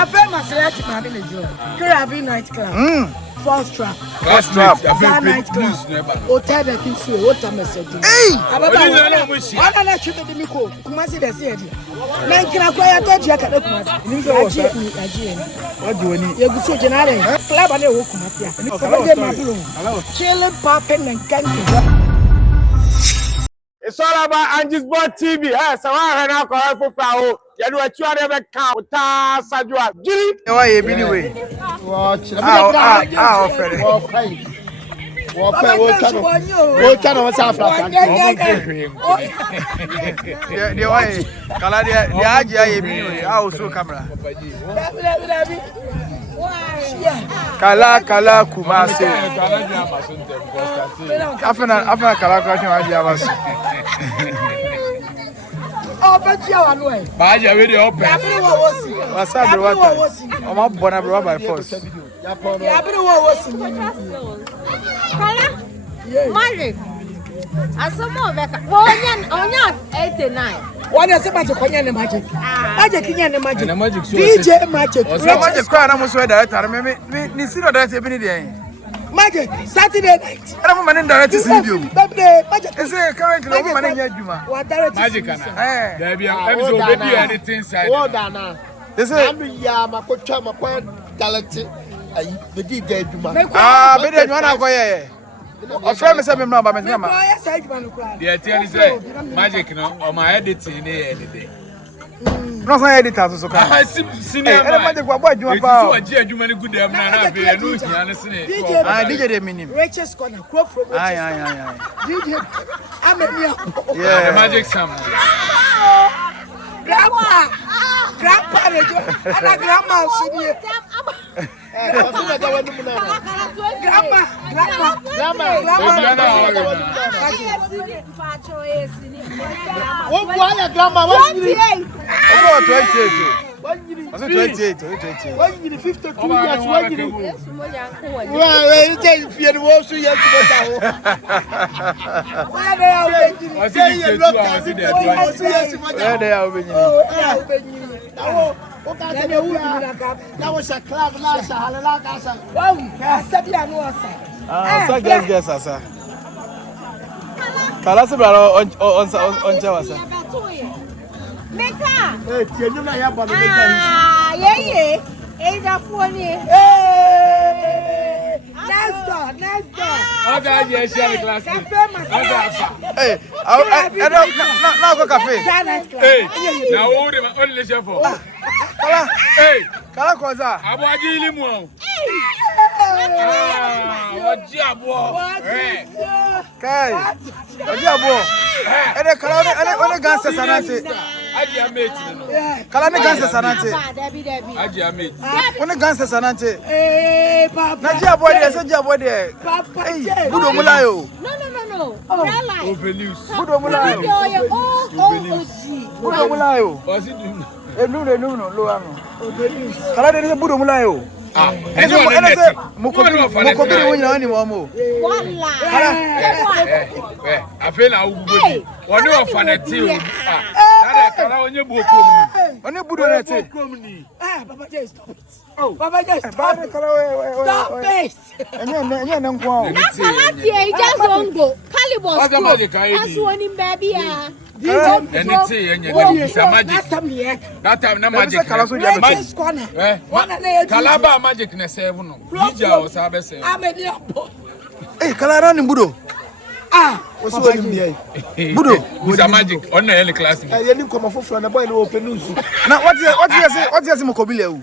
Cafe Maserati Madame Joe. Caravan Night Club. First trap. Night Club. Hotel the King's what a message. Hey! I'm not sure that the Miko. Kumasi the City. Men can acquire a jacket of Kumasi. What do you need? You're good, General. Club and a Kumasi. Chilling, popping, and candy. It's all about Angie's Board TV. Yes, I want to call for Frau. You know, you are never count. Sajua. Why you be anyway? Watch. What kind of what's after? The way Kala the AGI be anyway. I also camera. Kala Kumasi. After Kala Kumasi. Oh, but you are away. But you really open. What's up, brother? I'm up born abroad by force. Magic. As some more back. Onyan 89. What is the magic? Magic. Magic in the magic. DJ Magic. Magic crowd almost where that I remember. We see that every day. Magic Saturday night. I'm a man direct to see you. Magic. Is it currently a woman in Yajuma? What direct Magic? There be anything side. What Dana? This is Yama Kochama Point Galaxy. The deep day. Ah, but then one of a friend is having number. The idea is Magic on my editing any day. No, I editors. Okay. I see Magic. What you about? You many good day. I did a minimum. Rachel's corner. Crop from Aye. DJ. I'm a the Magic Sam. Grandpa, and a grandma. Grandma. 28. 52 years. Well, you take fear the water. Yes, that was a club last. Wow, Sabia was. Kala Kumasi on Jawasa. Meka. You know, I have a Next door. Okay, yes, share the class. Hey, now go cafe. Hey, now only chef for. Kala, Hey, Kala Koza. Abuaji limu. Ojiabo. Kai. Ojiabo. Ene Kala ene ganse sanate. Aji amate. Kala ne ganse sanate. Aji amate. One ganse sanate. Eh, Papa. Na Jiabo de se Jiabo de. Papa. Budo mulayo. No. Real life. Open news. Budo mulayo. Budo mulayo. What's it doing? No, lo ano. Kala de se budo mulayo. Ah, ene mukobiri wonya ni mo. I feel I will be. One of fanati. Ah, Kala onye bu okom ni. One budo na te. Papa, just stop it. Papa, just stop it. Stop it. Enye nko. That's a lot here. He just don't go. Caliber. That's one in baby. That time na magic. Kalaba magic na 7 no. Bija o sabe se. Eh, Kala ran Budo. What's what in the Budo, who's a magic on the early class. I didn't come off from the boy no open news. Now what you say Mokobile?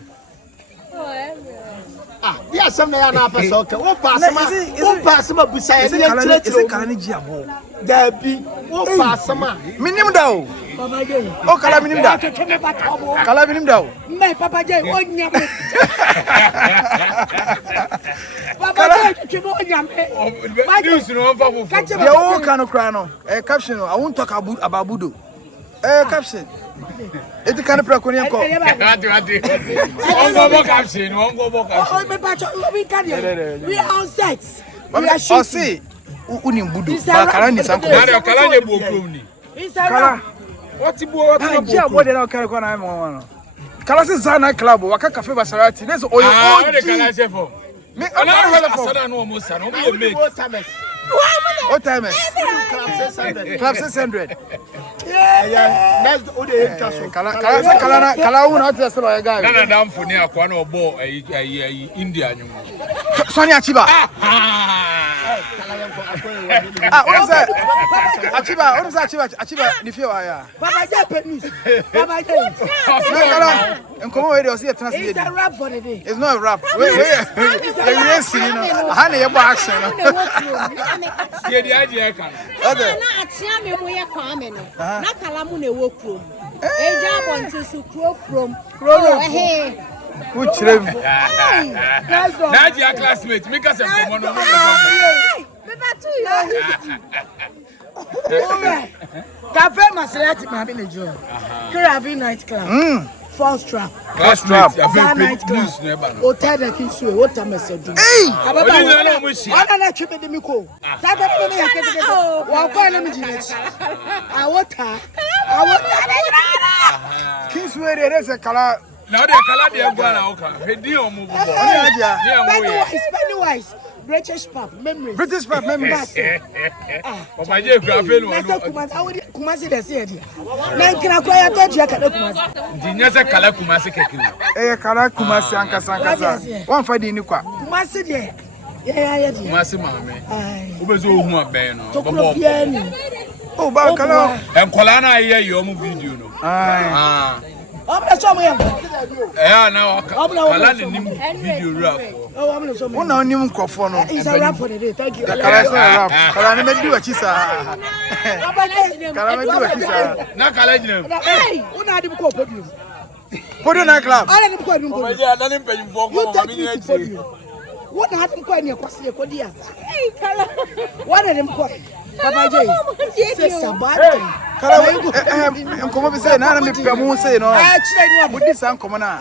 Yes, some na pass okay. O pass ma beside the church. Is Kala ni Jiabo? There be o pass ma. Minim da o. Papa J. O Kala minim da. Kala minim da o. Me Papa J o nyam. Papa J o nyam. News no for. Ya o kan kra no. Caption I won't talk about Budo. Caption. It can pre ko ni ko. Ongo caption, Oh, me pacho, we are on sex. We are shooting. See, unim Budo. Ba Kala ni sanko. Kala nye bu okrom ni. Kala. What ibu what na Jiabo de na Kala ko na mo no. Kala se Zana Club, waka cafe Basarati. There's all your own. Me, I'm not what time is Club 600. Yeah. That's the only interest. Kala una ati aselo ya guy. Nana dam for near kwa no ball India nyum. Sonia Achiba. Achiba ni fie wa ya. Baba J penis. Baba J. Kala enkomo we dey o see translate. It's a rap for the day. It's not a rap. Wait. The racing, you know. How na yebo action. Tie di aje kan. Na atia me mo ye kwame no. Na Kala mu na ewo krom. Eja bonti su kro from. Who chirem? Na dia classmate, me ka se komo no. Cafe Maserati Mami Lejo. Karavi night club. First trap. Class trap. Night club. Hotel the Kingsway. What am I saying? Hey! What na trip de miko. Saturday me yakete. Wa kwa na mi jinech. I want Kingsway there is a Kala. Now the Kala dey go na oka. Hedi omo bo. Pennywise. British pub memories. Papa J Gravel no. Kumasi dey say dia. Na nkira kwa ya to dia Kala Kumasi. Ndinya se Kala Kumasi keke. Kala Kumasi ankasa. Wan fa di ni kwa. Kumasi dey. Ya dia. Kumasi mame. Obezo ohu aben no. Bobo. Oh, ba Kala. Enkola na aye yo mu video no. Obla so mo yan. Na Kala ni video rap. Una onim nkofo no. It's a rap for the day. Thank you. Kala is rap. Kala ni medu achi sa. Kala medu achi sa. Na Kala jinem. Hey, una adi ko podium. Podium night club. Ala ni ko adi ko. Papa J adani mpanyimfo ko ma mi ni achi. What happened ko ni kwase ko dia sa. Hey, Kala. What dem ko. Papa J. Say sabat. Kala enkomo bi say na me pemu say no. Budi san komo na.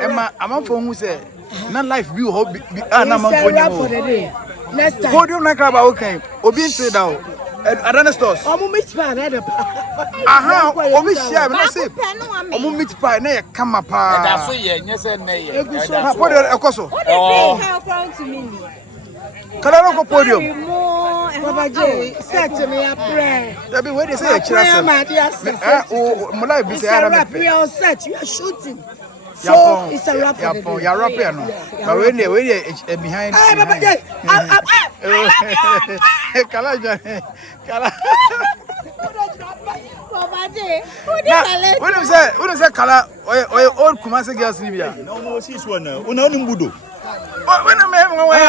Emma amanfo hu say na life bi ho bi na amanfo ni. Next time. Podium night club okay. Obi ntre da o. Adana stores. Omo meat pie na dey. Obi share me say. Omo meat pie na ye kama pa. Da so ye nyese na ye. Podium ekoso. Oh. To me. Kala no podium. Papa J, set me up prayer. That be where they say a chira. My life be say we are set, you are shooting. So it's a rap. You are rapping no. But when they behind. Papa J. Kala. Papa J. When you say Kala, old Kumasi girls in Libya. No, sis one. Una ni Budo. When I'm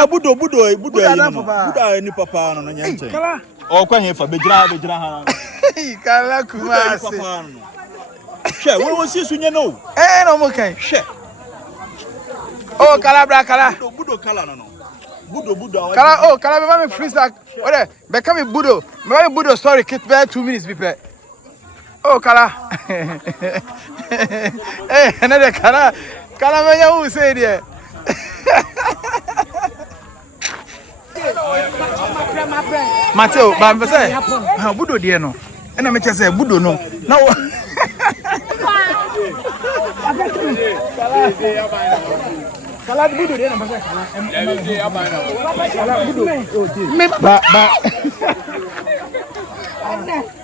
Budo ni papa no nyanche. Kala. O kwa hefa bejira ha. Kala Kumasi. She, we sis unye no. No mo kan. She. Oh, Kala bra Kala. Budo Kala no. Budo. Kala, Kala me make freestyle. Ore, be come Budo. Me make Budo story kit be 2 minutes be pe. Oh, Kala. Another Kala. Kala me ya who say there. Mateo, ba say, Budo there no. And I make say Budo no. Now Kala Budo there no. Kala Budo. Me ba.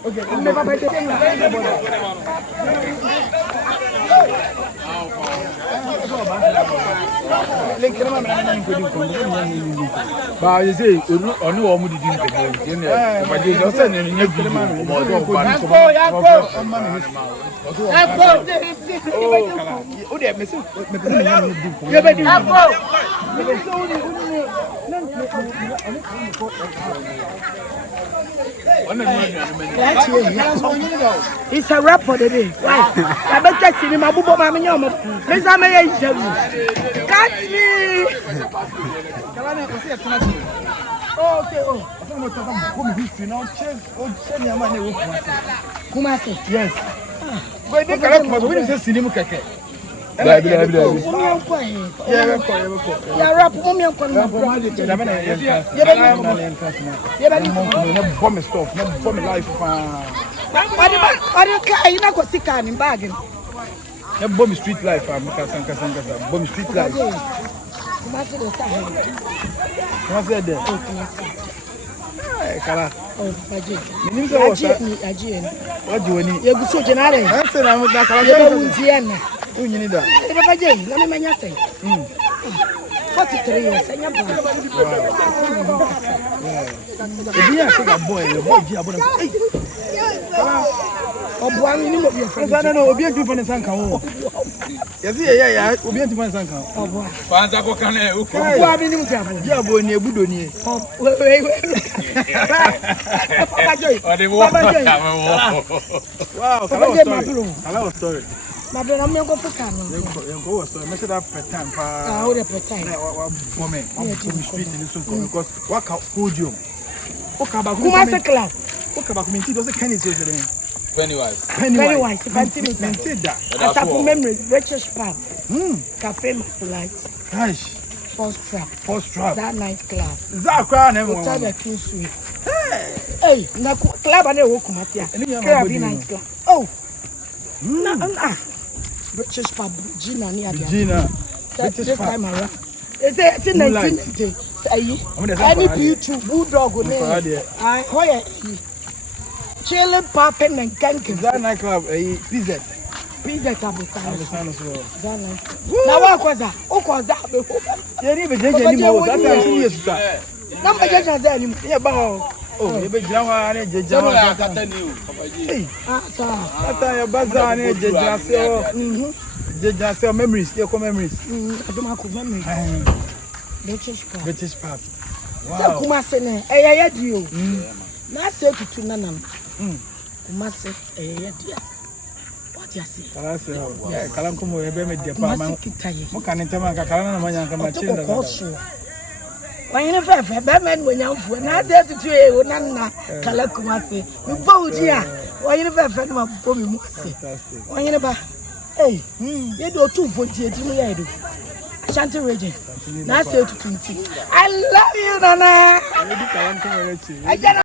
Okay, me ba Ba you say onu o mu didi nko mo nti ne Papa J no say ne nya video mo do ba nko mo o de me say me pe nya no di nko It's a rap for the day. Why? I better see him. Abu Baba Minyom. Let's have an interview. Catch me. Okay. Kumasi. Yes. But they Kala Kumasi. We say cinema keke. Baby. Yeah, rap. Na bomb street life am kasa. Bomb street life. Kumasi de sa. Kumasi de. Kala. Oh, Paji. Minim se wo sa. Aji. Waji woni. Ye guso jenare. Ese na da kala. Ye wunti na. Unyini da. E Paji, na me manya say. 43 years, anya ba. Ebi ya ko boy, boy ji abona. Obo an ni mo bi friend. No, obi antu fane sanka wo. Yesi ya, obi antu fane sanka. Obo. Fanza ko kan e. Obo abi ni mo ti abo. Ji abo ni ebudo ni. We. Paji. O de wo. Wow, Kala story. Ma be na me go fuka no. Yenko was story. Me say that per time pa. Ah, o de per time. Wa moment. From street in so because what podium. Kumasi club. What ka ba community does Kenny say there. Pennywise. If I tell you that. As memory, British pub. Cafe Light. Gosh. First trap. That night club. Za kwa na mo. Hotel the King Suite. Hey, na club ane wo Kumasi. Cafe night club. Oh. British pub. Gina ni adia. Gina. This time around. Is it 1990? Say, any beauty bulldog go there. I hoye. Chilling, popping, and ganking. That nightclub, PZ. PZ Abusano. Zana. Now what was that? Oh, was that? You didn't even anymore. That time, serious. Number judges anymore. Yeah, but oh, you be Jama and Jama. Hey, that time, Bazaar and Jajasio. Jajasio memories, your memories. I don't have memories. British pub. Wow. Kumasi, I heard you. Now say to Nanam. Kumasi, what you say? Kala say, yeah, Kala Kumasi, ebe me department. Mo kan ntema ka Kala na manya ka ma chinda. When you never have men when you for now say to you, Nana Kala Kumasi. You both here. When you never have no Bobby Musi. When you never, hey, you do 248 me do. Shanty Reggie. Now say to 20. I love you, Nana.